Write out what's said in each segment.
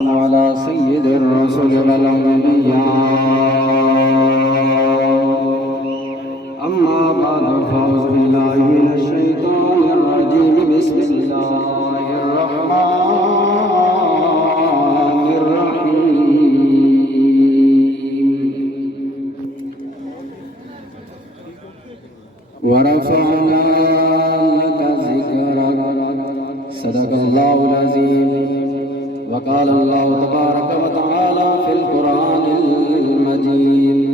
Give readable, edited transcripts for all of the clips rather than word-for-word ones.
على سيد الرسل والأنبياء أما بعد فأعوذ بالله من الشيطان الرجيم بسم الله الرحمن الرحيم ورفعنا لك ذكرك صدق الله العظيم وقال الله تبارك وتعالى في القرآن المجيد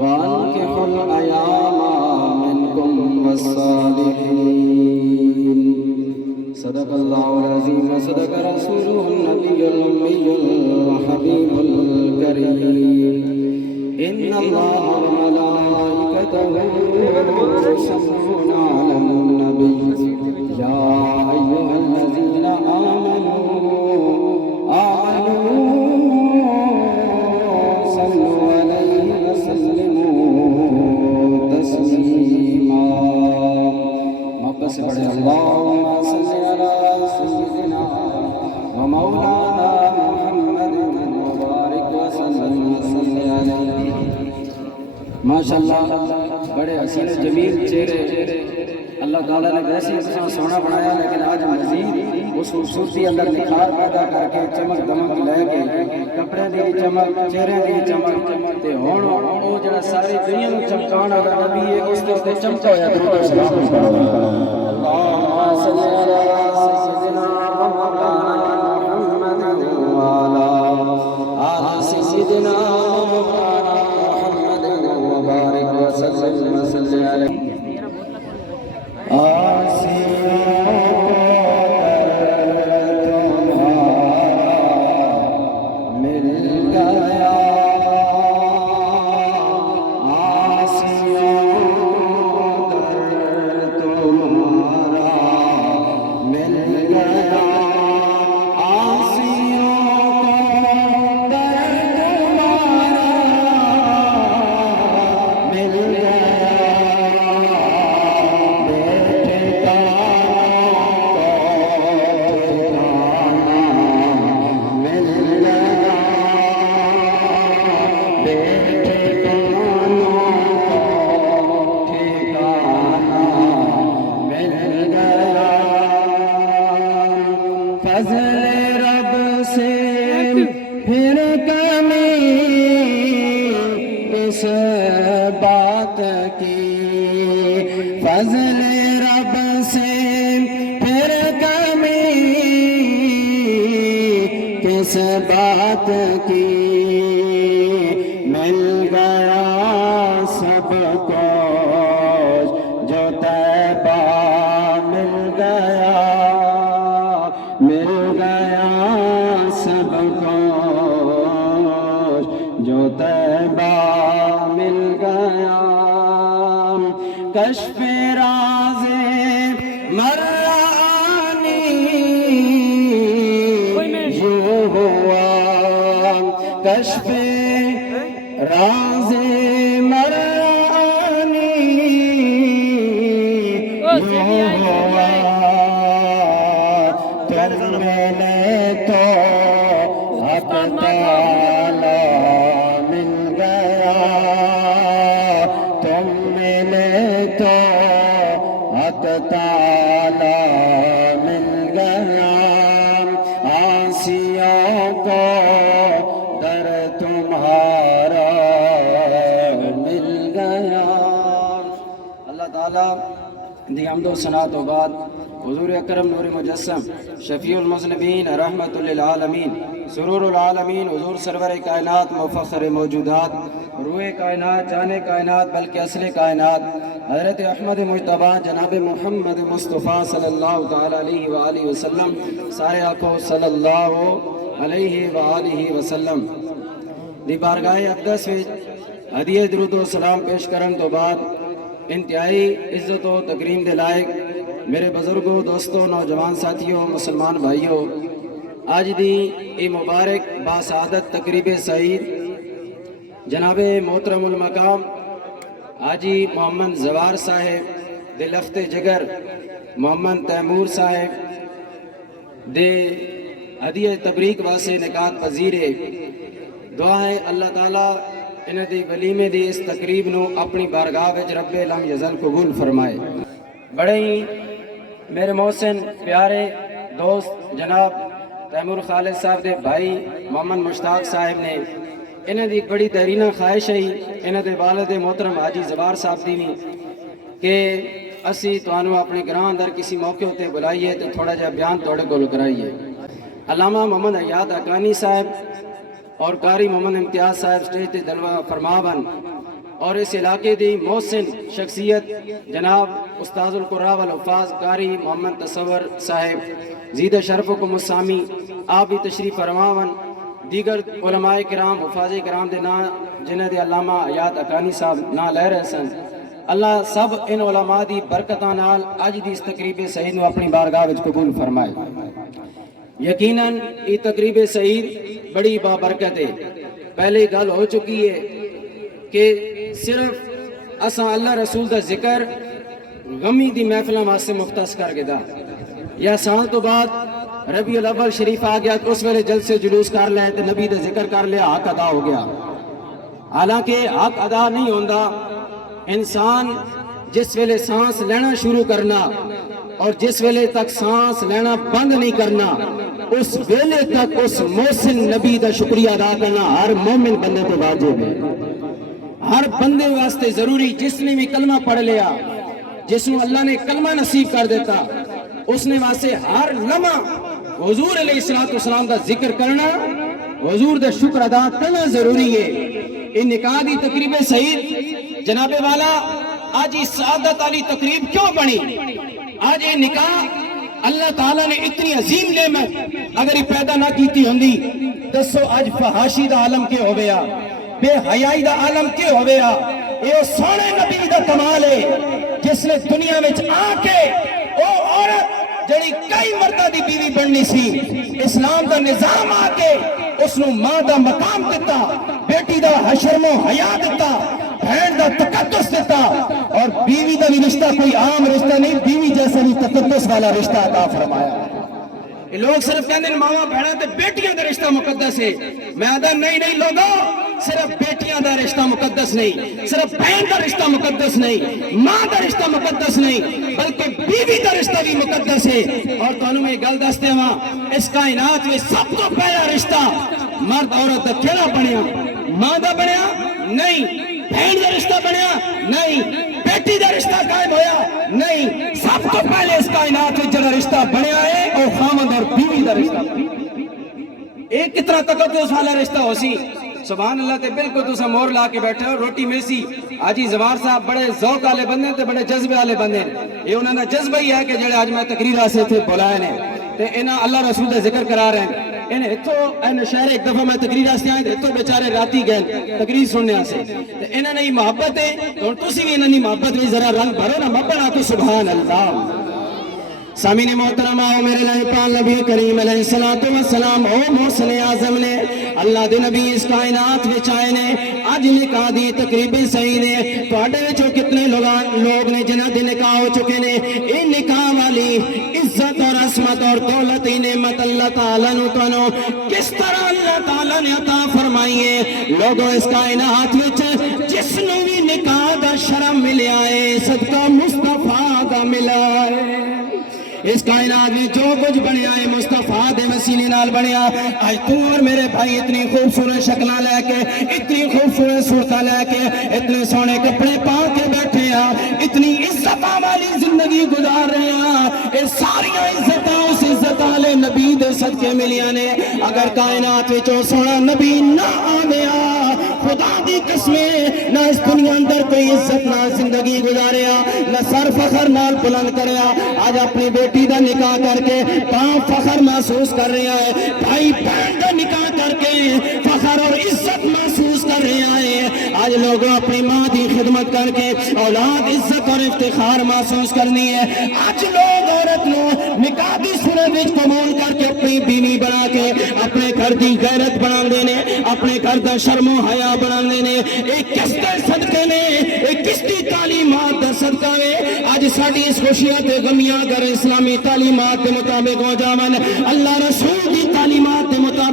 وأنكحوا الأيام منكم والصالحين صدق الله العظيم وصدق رسوله النبي الأمي الحبيب الكريم إن الله وملائكته يصلون على النبي يا أيها الذين آمنوا صلوا عليه وسلموا تسليما موقع سے پڑھے اللهم صل على سيدنا ومولانا محمد وبارك وسلم عليه ماشاءاللہ بڑے حسین جمیل چہرے اللہ تعالیٰ نے ویسے اتنا سونا بنایا لیکن آج مزید اس خوبصورتی اندر نکھار پیدا کر کے چمک دمک لے کے کپڑے دی چمک چہرے دی چمک تے ہن او جڑا ساری دنیا نوں چمکان والا نبی ہے اس دے تے چمکا ہویا درود و سلام اللهم صل علی سیدنا مولانا محمد وعلى آل سیدنا مولانا محمد وبارک وسلم علیہ فضل رب سے پھر کمی کس بات کی مل گیا سب کو جو طیبہ مل گیا سب کو جو طیبہ مل گیا کشف راز مرانی یوں ہوا کشف راز مرانی یوں ہوا تم ملے تو حق تعالی مل گیا تم ملے تو حق تعالی مل گیا آسیوں کو در تمہارا مل گیا اللہ تعالیٰ دی حمد و ثنا تو بعد حضور اکرم نور مجسم شفیع المذنبین رحمت للعالمین سرور العالمین حضور سرور کائنات مفخر موجودات روح کائنات جان کائنات بلکہ اصل کائنات حضرت احمد مجتبی جناب محمد مصطفیٰ صلی اللہ تعالی علیہ وآلہ وسلم سارے آنکھوں صلی اللہ علیہ وآلہ وسلم دی بارگاہ اقدس وچ ہدیہ درود و سلام پیش کرن تو بعد انتہائی عزت و تکریم دے لائق میرے بزرگوں دوستوں نوجوان ساتھیوں مسلمان بھائیوں آج دی ای مبارک باسعادت تقریب سعید جناب محترم المقام حاجی محمد زوار صاحب دلفت جگر محمد تیمور صاحب دے ہدیہ تبریک واسطے نکات پذیر ہے۔ دعا ہے اللہ تعالیٰ انہاں دی ولیمے دی اس تقریب نو اپنی بارگاہ وچ رب لم یزل قبول فرمائے۔ بڑے ہی میرے محسن پیارے دوست جناب تیمور خالد صاحب دے بھائی محمد مشتاق صاحب نے انہاں دی بڑی تحرینہ خواہش ہے انہاں دے والد محترم حاجی زبار صاحب دی بھی کہ اسی توانوں اپنے گراں اندر کسی موقع ہوتے بلائیے تو تھوڑا جا بیان توڑے کو کرائیے۔ علامہ محمد حیات حقانی صاحب اور قاری محمد امتیاز صاحب سٹیج تے دلوہ فرماون اور اس علاقے دی محسن شخصیت جناب استاذ القراء والحفاظ قاری محمد تصور صاحب زید شرفکم السامی آپ بھی تشریف فرماون، دیگر علماء کرام حفاظ کرام دے نا جنہ دے علامہ حیات حقانی صاحب نا لے رہے سن، اللہ سب ان علماء دی برکتاں نال اج دی اس تقریب سعید نو اپنی بارگاہ وچ قبول فرمائے۔ یقیناً یہ تقریب سعید بڑی بابرکت ہے۔ پہلے گل ہو چکی ہے کہ صرف اساں اللہ رسول دا ذکر غمی دی محفلہ واسطے مختص کر کے دا، یا سال تو بعد ربیع الاول شریف آ گیا تو اس ویلے جلسے جلوس کر لے تو نبی دا ذکر کر لیا، حق ادا ہو گیا۔ حالانکہ حق ادا نہیں ہوندا، انسان جس ویلے سانس لینا شروع کرنا اور جس ویلے تک سانس لینا بند نہیں کرنا اس ویلے تک اس محسن نبی دا شکریہ ادا کرنا ہر مومن بندے کو واجب ہے، ہر بندے واسطے ضروری۔ جس نے بھی کلمہ پڑھ لیا، جس نے اللہ نے کلمہ نصیب کر دیتا، اس نے واسطے ہر لمحہ حضور علیہ السلام دا ذکر کرنا، حضور دا شکر ادا کرنا ضروری ہے۔ ان نکاح دی تقریب سعید جناب والا آج اس سعادت والی تقریب کیوں بنی؟ آج یہ نکاح اللہ تعالیٰ نے اتنی عظیم نعمت اگر یہ پیدا نہ کیتی ہوندی دسو آج فحاشی دا عالم کے ہو گیا، بے حیائی دا عالم کے ہو گیا۔ یہ سونے نبی دا کمال ہے جس نے دنیا میں آ کے او عورت جڑی کئی مردہ دی بیوی بننی سی، اسلام دا نظام آ کے اس نو ماں دا مقام دیتا، بیٹی دا حشرم و حیا دیتا، بہن دا تقدس دیتا، اور بیوی دا بھی رشتہ کوئی عام رشتہ نہیں، بیوی جیسا بھی تقدس والا رشتہ عطا فرمایا۔ یہ لوگ صرف کہتے ہیں ماما بہنوں تے بیٹیاں دا رشتہ مقدس ہے، میں آدھا نہیں لوگوں، صرف بیٹیاں دا رشتہ مقدس نہیں، صرف بہن دا رشتہ مقدس نہیں، ماں دا رشتہ مقدس نہیں، بلکہ بیوی دا رشتہ بھی مقدس ہے۔ اور تانوں میں گل دستے ہاں، اس کائنات میں سب تو پہلا رشتہ مرد عورت دا کیڑا بنیا؟ ماں دا بنیا؟ نہیں۔ بہن دا رشتہ بنیا؟ نہیں۔ بیٹی دا رشتہ قائم ہویا؟ نہیں۔ سب تو پہلے اس کائنات میں جڑا رشتہ بنیا ہے اور خامد اور بیوی دا رشتہ۔ ایک کتنا تقدس والا رشتہ ہو سی، سبحان اللہ تے بالکل تسا مور لا کے بیٹھے ہو، روٹی میں سی حاجی زوار صاحب بڑے ذوق والے بندے تے بڑے جذبے والے بندے، یہ انہوں نے جذبہ ہی ہے کہ جڑے آج میں تقریر سے تھے بلائے نے تے انہاں اللہ رسول دا ذکر کرا رہے ہیں۔ انہیں اتھو شہر ایک دفعہ میں تقریر آستے آئیں اتھو بیچارے راتی گئے تقریر سننے آسے، انہوں نے محبت ہے تو تسی بھی انہوں نے محبت میں ذرا رنگ بھرو نا، محبت آکو سبحان اللہ۔ سامعین محترم آؤ میرے لائپان نبی کریم علیہ السلام او محسن اعظم نے اللہ دے نبی اس کائنات وچ آئے نے، اج نکاح دی تقریب سعید ہے، تواڈے وچوں کتنے لوگ نے جنہاں دے نکاح ہو چکے نے، اے نکاح والی عزت اور عصمت اور دولت نعمت اللہ تعالیٰ نے تانوں کس طرح اللہ تعالیٰ نے عطا فرمائی ہے۔ لوگوں اس کائنات وچ جس نو بھی نکاح دا شرم ملیا ہے صدقہ مصطفیٰ دا ملا ہے۔ اس کائنات میں جو کچھ بنیا ہے مصطفیٰ دے وسیلے نال بنیا۔ آج تو اور میرے بھائی اتنی خوبصورت شکلیں لے کے، اتنی خوبصورت صورتیں لے کے، اتنے سونے کپڑے پا کے بیٹھے ہیں، اتنی عزتاں والی زندگی گزار رہے ہیں، یہ ساری عزتاں اس عزت والے نبی دے صدقے ملیاں نے۔ اگر کائنات وچوں سونا نبی نہ آویا خدا دی قسمیں نہ اس دنیا اندر کوئی عزت نہ زندگی گزاریا، نہ سر فخر نال بلند کریا۔ آج اپنی بیٹی دا نکاح کر کے تاں فخر محسوس کر رہا ہے، بھائی بہن دا نکاح کر کے فخر اور عزت محسوس کر رہا ہے۔ آج لوگوں اپنی ماں دی خدمت کر کے اولاد عزت اور افتخار محسوس کرنی ہے۔ آج لوگ عورت نو نکاح دی صورت وچ قبول کر کے اپنی بیوی بنا کے اپنے گھر دی غیرت بنا دینے، اپنے گھر دا شرم و حیا بنا دینے۔ ایک کس دے صدقے نے، ایک کس دی تعلیمات دا صدقہ ہے۔ آج ساڈی اس خوشیاں تے غمیاں اگر اسلامی تعلیمات کے مطابق ہو جاون، اللہ رسول دی تعلیم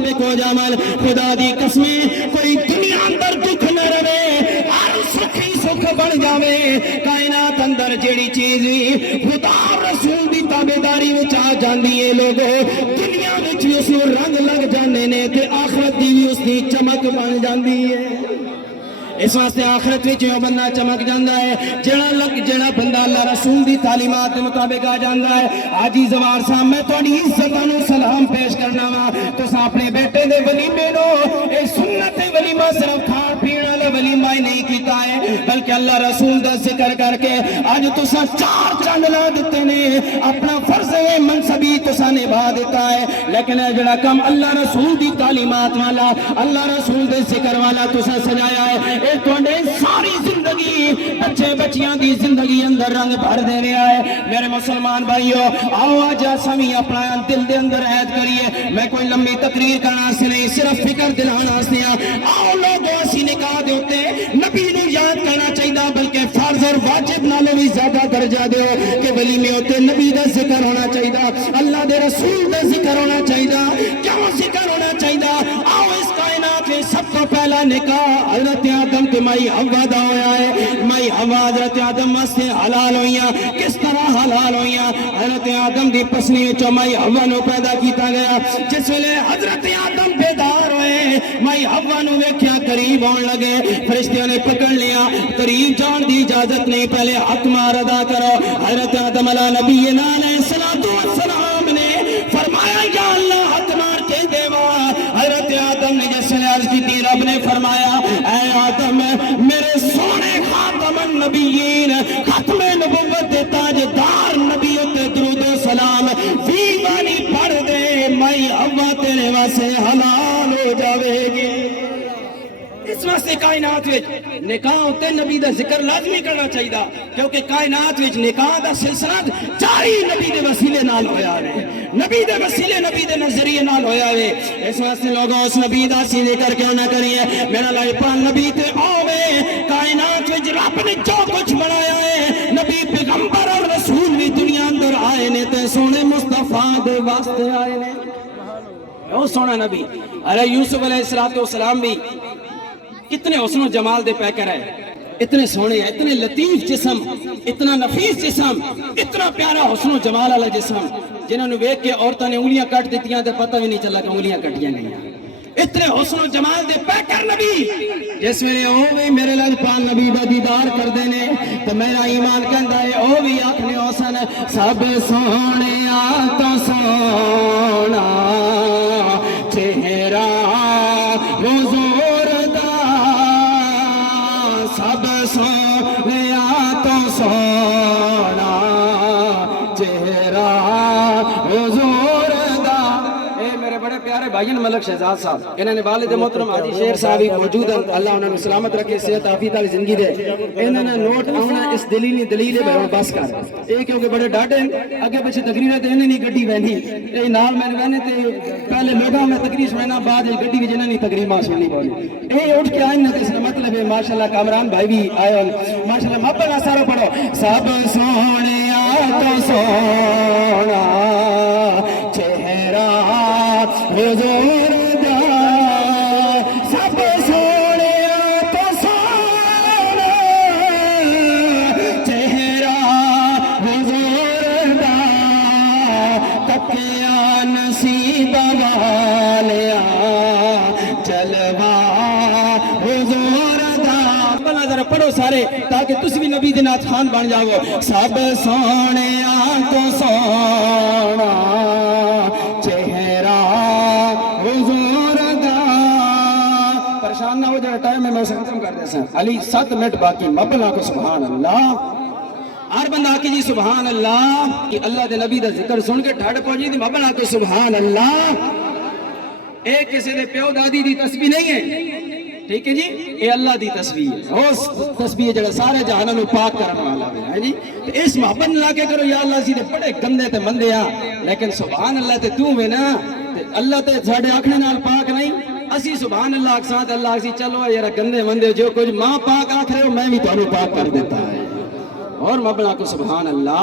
مطابق ہو جاون خدا دی قسمیں کوئی دنیا اندر دکھ نہ رہے ہر سکھی سکھ بن جاوے کائنات اندر جیڑی چیز بھی خدا رسول دی تابعداری وچ آ جاندی ہے لوگو دنیا وچ اس نو رنگ لگ جاندے نے تے آخرت دی بھی اس دی چمک بن جاندی ہے اس واسطے آخرت وچ جو بندہ چمک جاندا ہے جڑا بندہ اللہ رسول دی تعلیمات دے مطابق آ جاندا ہے حاجی زوار صاحب میں تہاڈی عزتاں نو سلام پیش کرنا وا تساں اپنے بیٹے دے ولیمے نو اے سنت ولیمہ صرف کھان پین والا ولیمہ ہی نہیں کیتا ہے بلکہ اللہ رسول دا ذکر کر کے اج تساں 4 چند لا دتے نے اپنا فرض منصبی تساں نبھا دیتا ہے لیکن اے جڑا کم اللہ رسول دی تعلیمات والا اللہ رسول دے ذکر والا تساں سجایا ہے اے تواڈے ساری زندگی بچے بچیاں دی زندگی اندر رنگ بھر دے رہا ہے میرے مسلمان بھائیو آؤ آج سمی اپنا دل دے اندر عہد کریے میں کوئی لمبی تقریر کرنا سے نہیں صرف فکر دلانا سے آؤ لوگوں اسی نکاح دے ہوتے نبی نو یاد کرنا چاہیے بلکہ فرض اور واجب نالوں بھی زیادہ درجہ دیو کہ ولیمے ہوتے نبی دا ذکر ہونا چاہیے اللہ دے رسول دا ذکر ہونا چاہیے کیوں ذکر ہونا چاہیے آؤ اس کائنات میں سب کو پہلا نکاح حضرت آدم تے مائی حوا دا ہویا ہے مائی حوا حضرت آدم واسطے حلال ہوئیاں کس طرح حلال ہوئیاں حضرت آدم دی پسلی وچوں مائی حوا نو پیدا کیتا گیا جس ویلے حضرت آدم بیدار ہوئے مائی حوا نو ویکھیا قریب آن لگے فرشتیاں نے پکڑ لیا قریب جان دی اجازت نہیں پہلے حق مار ادا کرو حضرت آدم علیہ نبینا علیہ السلام نے فرمایا یا اللہ حق مار کے دیوا حضرت آدم نے جس نے عرض کی تھی رب نے فرمایا اے آدم میرے سونے خاتم النبیین ختم نبوت دے تاجدار نبیوں تے درود و سلام ویوانی پڑھ دے مائی حوا تیرے واسے حلال ہو جاوے گی اس واسطے کائنات وچ نکاح ہوتے نبی دا ذکر لازمی کرنا چاہیے کیونکہ کائنات وچ نکاح دا سلسلہ جاری نبی دے وسیلے نال ہویا ہے نبی دے وسیلے نبی دے نظریے نال ہویا ہے اس واسطے لوگوں اس نبی دا سی ذکر کیوں نہ کریے میرا لائی پان نبی تے آوے کائنات وچ رب نے جو کچھ بنایا ہے نبی پیغمبر اور رسول بھی دنیا اندر آئے نے تے سونے مصطفیٰ دے واسطے آئے نے او سونا نبی ارے یوسف علیہ السلام بھی کتنے حسن و جمال دے پیکر ہے اتنے سونے ہیں اتنے لطیف جسم اتنا نفیس جسم اتنا پیارا حسن و جمال والا جسم جنہوں نے ویکھ کے عورتوں نے انگلیاں کٹ دیتیاں تے پتہ بھی نہیں چلا کہ انگلیاں کٹیاں نہیں اتنے حسن و جمال دے پیکر نبی جس میں او بھی میرے لگ پان نبی دا دیدار کر دینے تو میرا ایمان کہندا ہے او بھی آکھنے حسن سب سونے تو سونا چہرہ حضور سب سویا تو سونا چہرہ حضور دا اے میرے بڑے پیارے بھائیان ملک شہزاد صاحب انہوں نے والد محترم حاجی شیر صاحب موجود ہیں اللہ انہوں نے سلامت رکھے صحت عافیت والی زندگی دے انہوں نے نوٹ آنا اس دلیل ہے بس کر اے کیونکہ بڑے ڈاٹے اگے پیچھے تقریر تے انہیں نہیں گڈی بہنی اے نال میں نے تے پہلے لوگوں میں تقریر سننا بعد گڈی بھی جنہاں نہیں تقریر ماں سننی پڑی اے اٹھ کے آئیں نہ اس کا مطلب ہے ماشاءاللہ کامران بھائی بھی آئے ہیں ماشاءاللہ مابا سارا پڑھو سب سونے تو سونا چہرہ حضور دا سب سونے تو سونا چہرہ حضور دا تکیا نصیب والیا جلوہ حضور دا بنا ذرا پڑھو سارے تاکہ تسی بھی نبی دے نعت خوان بن جاؤ سب سونے تو سونا چہرہ حضور دا پریشان نہ ہو جائے ٹائم میں اسے ختم کر دے سن علی 7 منٹ باقی مبلا کو سبحان اللہ ہر بندہ آکے جی سبحان اللہ کہ اللہ دے نبی دا ذکر سن کے ڈھڑ پہنچی دی مبلا کو سبحان اللہ ایک کسی دے پیو دادی دی تسبیح نہیں ہے ٹھیک ہے جی اے اللہ دی تسبیح ہے اس تسبیح جڑا سارے جہان نو پاک کرن والا ہے جی اس محبت لا کے کرو یا اللہ سی دے بڑے گندے تے مندے ہاں لیکن سبحان اللہ تے تو ہے نا اللہ تے ساڈے آکھنے نال پاک نہیں اسی سبحان اللہ اکسات اللہ اسی چلو یار گندے مندے جو کچھ ماں پاک آکھ رہے ہو میں بھی تانوں پاک کر دیتا ہے اور مبنا کو سبحان اللہ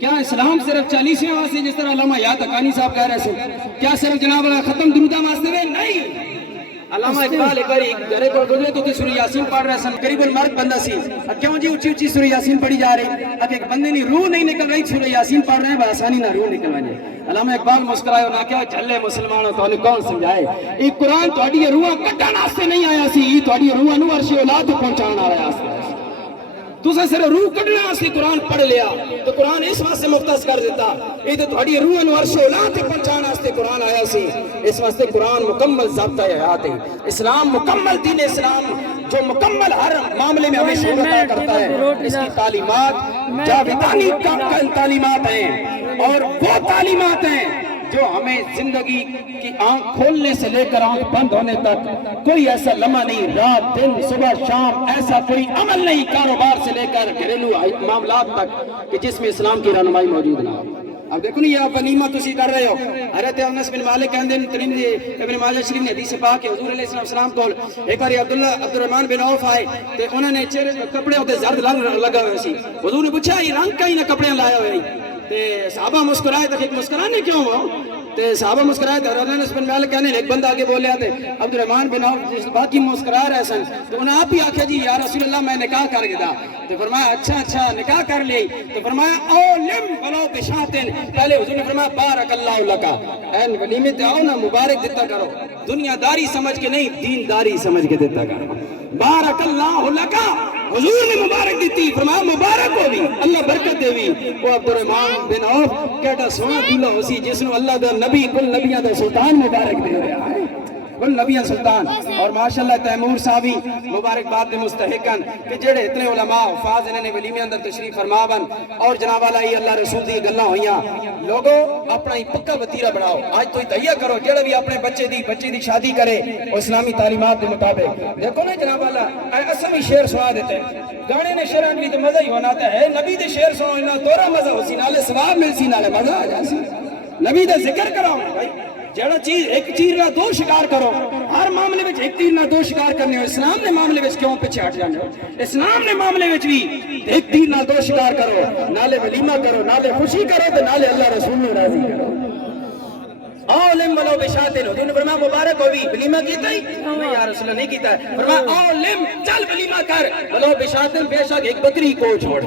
کیا اسلام صرف 40 واسطے جس طرح علامہ یاد حقانی صاحب کہہ رہے سن؟ کیا صرف جناب ختم درودہ واسطے میں؟ نہیں. علامہ اقبال ایک باری گھرے کو گزرے تو سورہ یاسین پڑھ رہے سن. قریب المرگ بندہ سی. کیوں جی اونچی اونچی سورہ یاسین پڑھی جا رہی؟ اب ایک بندے نے روح نہیں نکل رہی, سورہ یاسین پڑھ رہے ہیں بآسانی نہ روح نکلوانے. علامہ اقبال مسکرائے اور نہ کیا جھلے مسلمانوں تو انہیں کون سمجھائے, یہ قرآن تھوڑی روحاں کٹن واسطے نہیں آیا سی, یہ تھوڑی روحاں نو عرش اولاد پہنچانا آیا سی. تسا صرف روح کڈنا واسطے قرآن پڑھ لیا تو قرآن اس واسطے مختص کر دیتا, یہ تو تھوڑی روح نو عرش اولاد پہنچانا واسطے قرآن آیا سی. اس واسطے قرآن مکمل ضابطہ حیات ہے. اسلام مکمل دین اسلام جو مکمل ہر معاملے میں ہمیں شعور عطا کرتا ہے. اس کی تعلیمات جاویدانی تعلیمات ہیں, اور وہ تعلیمات ہیں جو ہمیں زندگی کی آنکھ کھولنے سے لے کر آنکھ بند ہونے تک کوئی ایسا لمحہ نہیں, رات دن صبح شام ایسا کوئی عمل نہیں, کاروبار سے لے کر گھریلو معاملات تک کہ جس میں اسلام کی رہنمائی موجود نہ ہو. اب دیکھو نہیں, یہ آپ ولیمہ تسی کر رہے ہو. حضرت انس بن مالک کہندے ہیں ترمذی ابن ماجہ شریف نے حدیث پاک ہے, حضور علیہ السلام کو ایک بار عبد الرحمن بن عوف آئے تے انہوں نے کپڑے ہوتے زرد رنگ لگا ہوئے سی. حضور نے پوچھا یہ رنگ کا ہی نہ کپڑے لایا ہوئے تے صحابہ مسکرائے تو مسکرانے کیوں ہو؟ تے صحابہ مسکرائے تھے. حضرت انس بن مالک کہنے ایک بندہ آگے بولے آتے عبد الرحمن بن عوف جس باقی مسکرا رہے سن تو انہیں آپ ہی آکھے جی یا رسول اللہ میں نکاح کر گیا. تو فرمایا اچھا نکاح کر لی. تو فرمایا اولم ولو بشاتن, پہلے حضور نے فرمایا بارک اللہ لکا, این ولیمے تے آؤ نا مبارک دیتا کرو, دنیا داری سمجھ کے نہیں دینداری سمجھ کے دیتا کرو. بارک اللہ لکا, حضور نے مبارک دیتی, فرمایا مبارک ہوگی اللہ برکت دے وی. وہ عبد الرحمن بن عوف کہتا سونا دلہ ہو سی جس نے اللہ دا نبی کل نبیاں دا سلطان مبارک دے رہا ہے, کل نبیاں سلطان. اور ماشاءاللہ تیمور صاحبی مبارکباد دے مستحقن کہ جڑے اتنے علماء حفاظ انہوں نے ولیمے اندر تشریف فرما بن اور جناب والا ہی اللہ رسول دی گلاں ہویاں. لوگوں اپنا ہی پکا وتیرہ بناؤ, آج تو تہیا کرو جڑا بھی اپنے بچے دی شادی کرے اسلامی تعلیمات کے مطابق. دیکھو نا جناب والا اساں بھی شعر سنا دیتے گانے نے شعر بھی تو مزہ ہی ہونا ہے. نبی دے شعر سنو انہاں تورا مزہ ہو سی, نالے ثواب مل سی, نالے مزہ آ جا سی. نبی دا ذکر کرو بھائی, جڑا چیز ایک تیر نہ دو شکار کرو, ہر معاملے میں ایک تیر نہ دو شکار کرنے ہو. اسلام نے معاملے میں کیوں پیچھے ہٹ جانے ہو؟ اسلام نے معاملے میں بھی ایک تیر نہ دو شکار کرو, نالے ولیمہ کرو, نالے خوشی کرو, تو نالے اللہ رسول نے راضی کرو. اولم ولو بشاتن, حضور نے فرمایا مبارک ہوگی. ولیمہ کیتا ہی نہیں یا رسول اللہ نہیں کیتا ہے. فرمایا اولم چل ولیمہ کر, ولو بشاتن بے شک ایک بکری کو چھوڑ,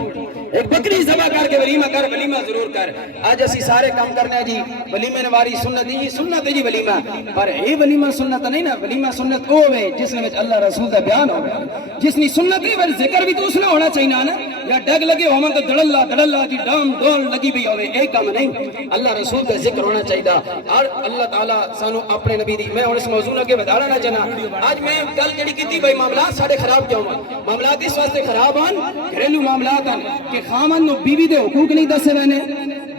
ایک بکری ذبح کر کے ولیمہ کر, ولیمہ ضرور کر. آج اسی سارے کام کرنے جی ولیمے نواری سنت جی سنت ہے جی ولیمہ, پر یہ ولیمہ سنت نہیں نا. ولیمہ سنت وہ ہے جس نے اللہ رسول دا بیان ہو گیا, جس نے سنت ہی پر ذکر بھی تو اس نے ہونا چاہیے نا, یا ڈگ لگے ہومن تو دڑلا جی ڈام ڈول لگی بھی ہوئے, ایک کام نہیں. اللہ رسول کا ذکر ہونا چاہیے. اور اللہ تعالیٰ سانو اپنے نبی دی, میں اس موضوع کے بتانا نہ چاہنا. آج میں گل جڑی کیتی بھائی معاملات سارے خراب کیوں ہیں؟ معاملات اس واسطے خراب ہیں, گھریلو معاملات ہیں کہ خامن نو بیوی دے حقوق نہیں دسے وینے,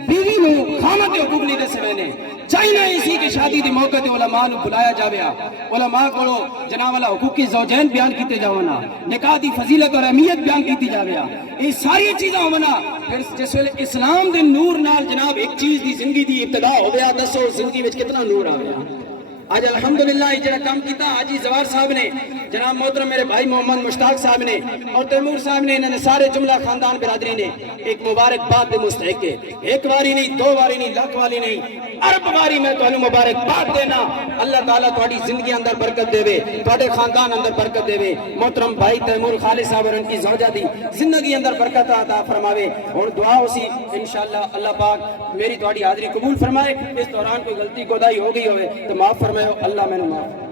بیوی نو خامن دے حقوق نہیں دسے وینے. چاہیے اسی کہ شادی دی موقع تے علماء نو بلایا جاویا, علماء کو جناب والا حقوق کی زوجین بیان کیتے جاونا, نکاح دی فضیلت اور اہمیت بیان کیتی جاویا. یہ ساری چیزاں ہونا پھر جس ویلے اسلام دے نور نال جناب ایک چیز دی زندگی دی ابتدا ہو گیا, دسو زندگی وچ کتنا نور آ گیا. آج الحمدللہ یہ جڑا کام کیتا حاجی زوار صاحب نے, جناب محترم میرے بھائی محمد مشتاق صاحب نے اور تیمور صاحب نے, انہوں نے سارے جملہ خاندان برادری نے ایک مبارکباد دے مستحق ہے. ایک باری نہیں, دو باری نہیں, لاکھ والی نہیں, ارب باری میں تو مبارکباد دینا. اللہ تعالیٰ تھوڑی زندگی اندر برکت دے وے, تھوڑے خاندان اندر برکت دے وے. محترم بھائی تیمور خالد صاحب اور ان کی زوجہ دی زندگی اندر برکت عطا فرماوے. اور دعا اسی انشاءاللہ اللہ پاک میری تھوڑی حاضری قبول فرمائے. اس دوران کوئی غلطی کوتاہی ہو گئی ہوئے تو معاف فرمائے, اللہ میں نے معاف